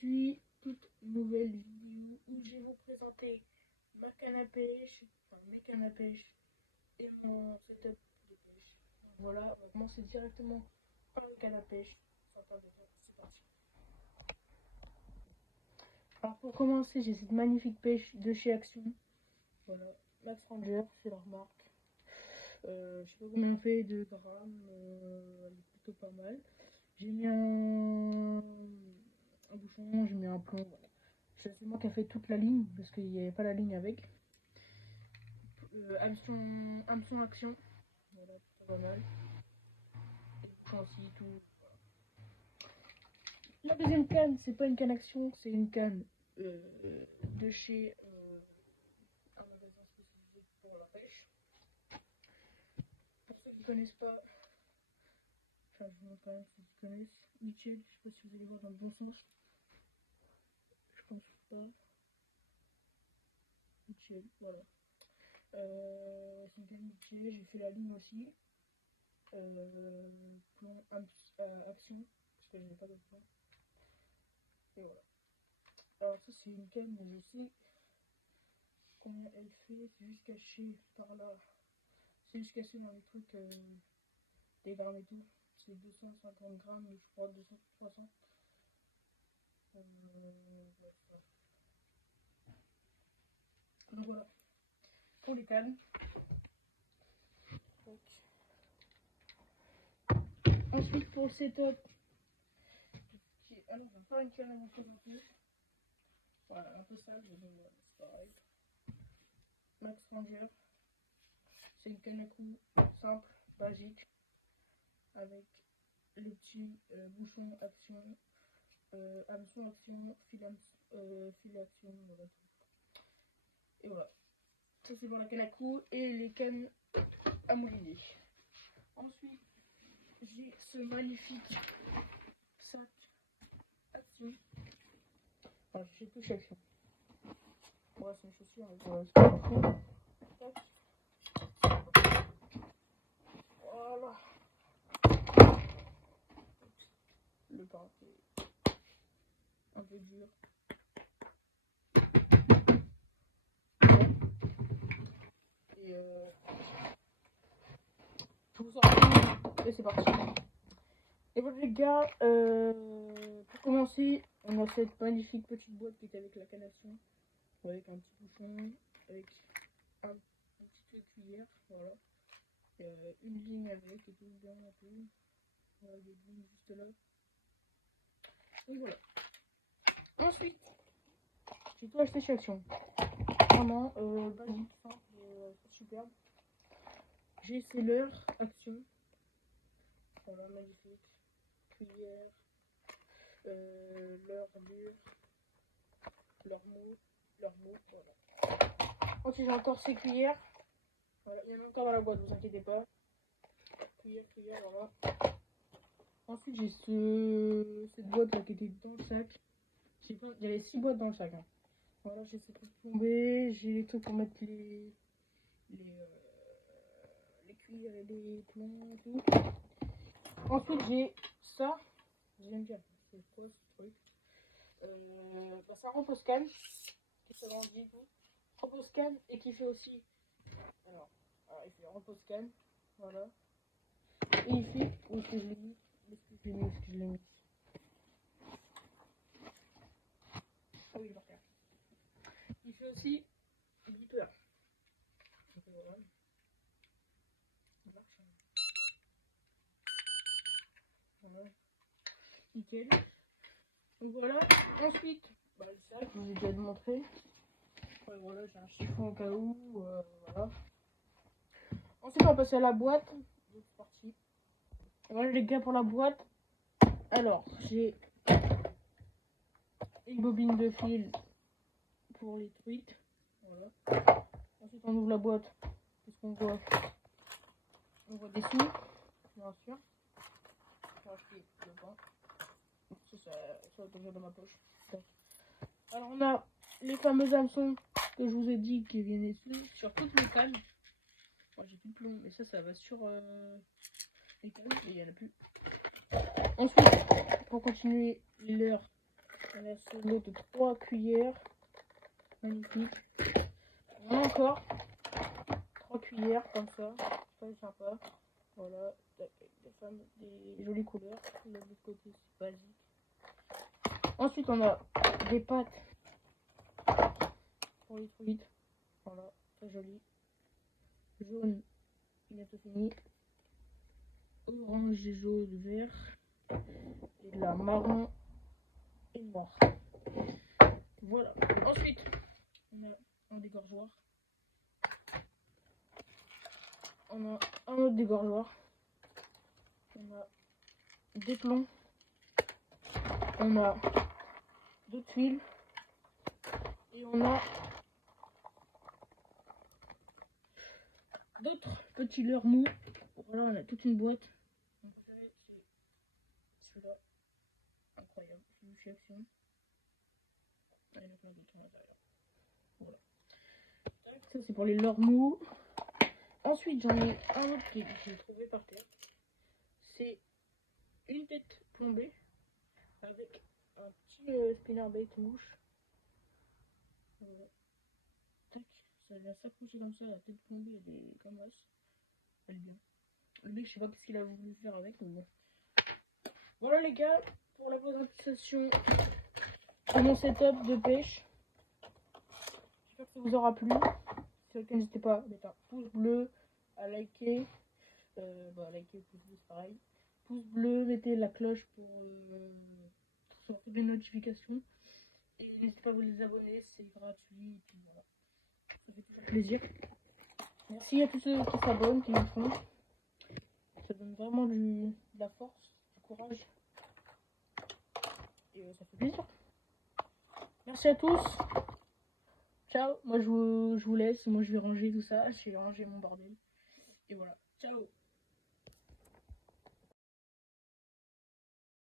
aujourd'hui toute nouvelle vidéo où je vais vous présenter ma canne à pêche, enfin mes cannes à pêche et mon setup de pêche. Donc voilà, on va commencer directement par la canne à pêche. Sans perdre de temps, c'est parti. Alors pour commencer, j'ai cette magnifique pêche de chez Action. Voilà, Max Ranger, c'est leur marque. Je sais pas combien on fait de grammes, elle est plutôt pas mal. J'ai mis un bouchon, j'ai mis un plomb, voilà. C'est moi qui a fait toute la ligne parce qu'il n'y avait pas la ligne avec. Hameçon Action, voilà, pas mal. Et le bouchon aussi, tout. Voilà. La deuxième canne, c'est pas une canne Action, c'est une canne de chez un magasin spécialisé pour la pêche. Pour ceux qui connaissent pas, enfin je vous montre quand même ceux qui connaissent. Mitchell, je sais pas si vous allez voir dans le bon sens. Je pense pas. Mitchell, voilà. C'est une canne Mitchell, j'ai fait la ligne aussi. Plomb Action, parce que je n'ai pas de plomb. Et voilà. Alors ça c'est une canne, je sais combien elle fait, c'est juste caché par là. C'est juste caché dans les trucs des grammes et tout. C'est 250 grammes, je crois 200-300. Donc voilà, pour les cannes. Donc. Ensuite pour le setup, alors on va faire une canne à vous présenter. Voilà, un peu sale, mais bon, c'est pareil. Max Ranger, c'est une canne à coups simple, basique, avec les petits bouchons Action, hameçon Action, fil Action, voilà. Et voilà. Ça c'est pour la canne à coups et les cannes à mouliner. Ensuite, j'ai ce magnifique sac Action. Enfin, j'ai tout chez Action. Ouais, c'est une chaussure, c'est pas fou. Voilà. Le pain est un peu dur. Et tout ça. Et c'est parti. Et voilà les gars, pour commencer, on a cette magnifique petite boîte qui est avec la canne Action, avec un petit bouchon, avec un petit cuillère, voilà. Une ligne avec et tout bien un peu. Voilà, des lignes juste là. Donc voilà. Ensuite, j'ai tout acheté chez Action. Vraiment, basique, simple, superbe. J'ai c'est leur Action. Voilà, magnifique. Cuillère, leur mur, leur mot, voilà. Ensuite, j'ai encore ces cuillères. Voilà, il y en a encore dans la boîte, vous inquiétez pas. Cuillère, voilà. Ensuite, j'ai cette boîte là qui était dans le sac. Il y avait 6 boîtes dans le sac. Hein. Voilà, j'ai ces trucs plombés, j'ai les trucs pour mettre les cuillères et les plombs et tout. Ensuite, j'ai ça. J'aime bien. C'est quoi ce truc? C'est un RoboScan qui s'agrandit et tout. RoboScan et qui fait aussi. Alors il fait RoboScan. Voilà. Et il fait. Où est-ce que je l'ai mis? Où est-ce que je l'ai mis? Où est-ce que je l'ai mis? Ah oui, par terre. Il fait aussi beeper. Donc voilà. Ça marche. Voilà. Nickel. Donc voilà. Ensuite, le sac, je vous ai déjà montré. Ouais, voilà, j'ai un chiffon au cas où. Voilà. Ensuite, on va passer à la boîte. Donc c'est parti. Voilà les gars pour la boîte. Alors, j'ai une bobine de fil pour les truites. Voilà. Ensuite, on ouvre la boîte. Qu'est-ce qu'on voit? On voit des sous, bien sûr. J'ai acheté le pain. Ça va tomber dans ma poche. Alors, on a les fameux hameçons que je vous ai dit qui viennent sur toutes les cannes. Moi, j'ai plus de plomb, mais ça va sur les cannes, et il n'y en a plus. Ensuite, pour continuer, leur On a ce lot de 3 cuillères. Magnifique. On a encore 3 cuillères comme ça. Très sympa. Voilà. Des jolies couleurs. De l'autre côté, c'est basique. Ensuite, on a des pâtes pour les truites. Voilà. Très joli. Jaune, bientôt fini. Orange, jaune, vert. Et de la marron et noir. Voilà. Ensuite, on a un dégorgeoir. On a un autre dégorgeoir. On a des plombs. On a d'autres fils. Et on a d'autres petits leurres mous. Voilà, on a toute une boîte. Mon préféré, c'est celui-là. Incroyable. C'est du chez Action. Il y en a plein d'autres à l'intérieur. Voilà. Ça, c'est pour les leurres mous. Ensuite, j'en ai un autre que j'ai trouvé par terre. C'est une tête plombée avec un petit spinnerbait mouche. Voilà. Tac, ça vient s'accrocher comme ça. La tête plombée, elle est comme as. Elle est bien. Le mec, je sais pas ce qu'il a voulu faire avec, mais bon. Voilà les gars, pour la présentation de mon setup de pêche. J'espère que ça vous aura plu. Si c'est le cas, n'hésitez pas à mettre un pouce bleu, à liker. Liker, pouce bleu, c'est pareil. Pouce bleu, mettez la cloche pour recevoir des notifications. Et n'hésitez pas à vous abonner, c'est gratuit. Et puis voilà, ça fait toujours plaisir. Merci à tous ceux qui s'abonnent, qui le font. Ça donne vraiment de la force, du courage. Et ça fait plaisir. Merci à tous. Ciao. Moi je vous laisse. Moi je vais ranger tout ça. Je vais ranger mon bordel. Et voilà. Ciao.